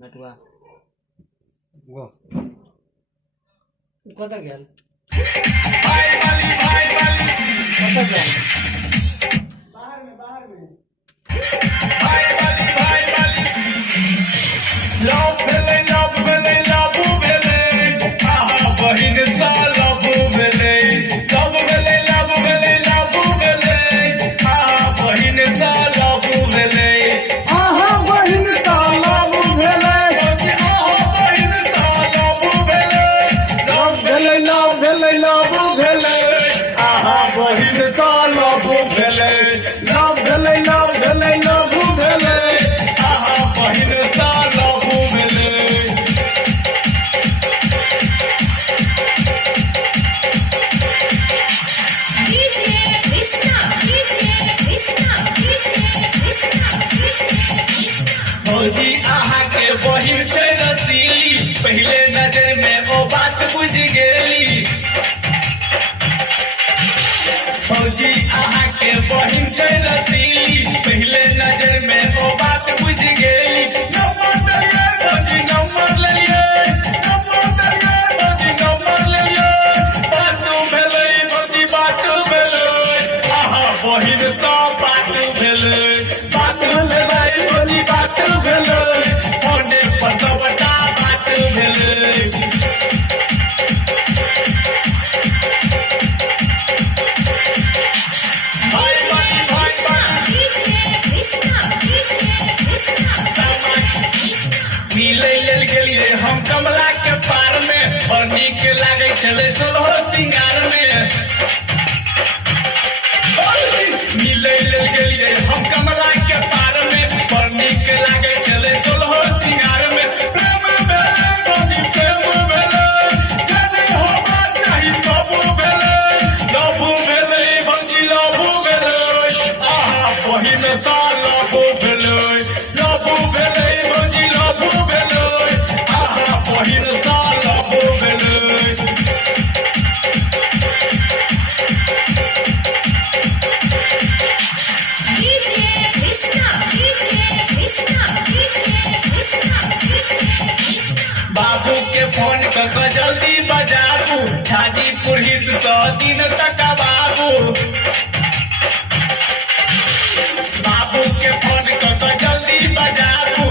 नटुआ गो कता गेल भाई वाली कता गेल बाहर में भाई वाली लव भेले आहा बहिन सा लव भेले आहा बहिन सा लव भेले भौजी आहा के बहिन छै रसीली पहले नजर में ओ बात बुझ गेली भौजी आहा के बहिन छै रसीली पहले नजर में ओ बात बुझ गेली नंबर लिये बात भेलै आहा बहिन सा बात भेलै बात भेलै फोने पर सबटा बात भेलै मिलै लेल गेलियै हम कमला के पार में और नीक लागै छलै सोलहो सिंगार में मिलै लेल गेलियै हम कमला के पार में और नीक लागै छलै सोलहो सिंगार में प्रेम भेलै जाने होबाक चाही सब भेलै लव भेलै भौजी लव भेलै आहा बहिन सा लव भेलै भौजी लव भेलै आहा बहिन सा लव भेलै बाबू के फोन क जल्दी बजाबू हाजीपुर हित 100 दिन तक बाबू बाबू के फोन क जल्दी बजाबू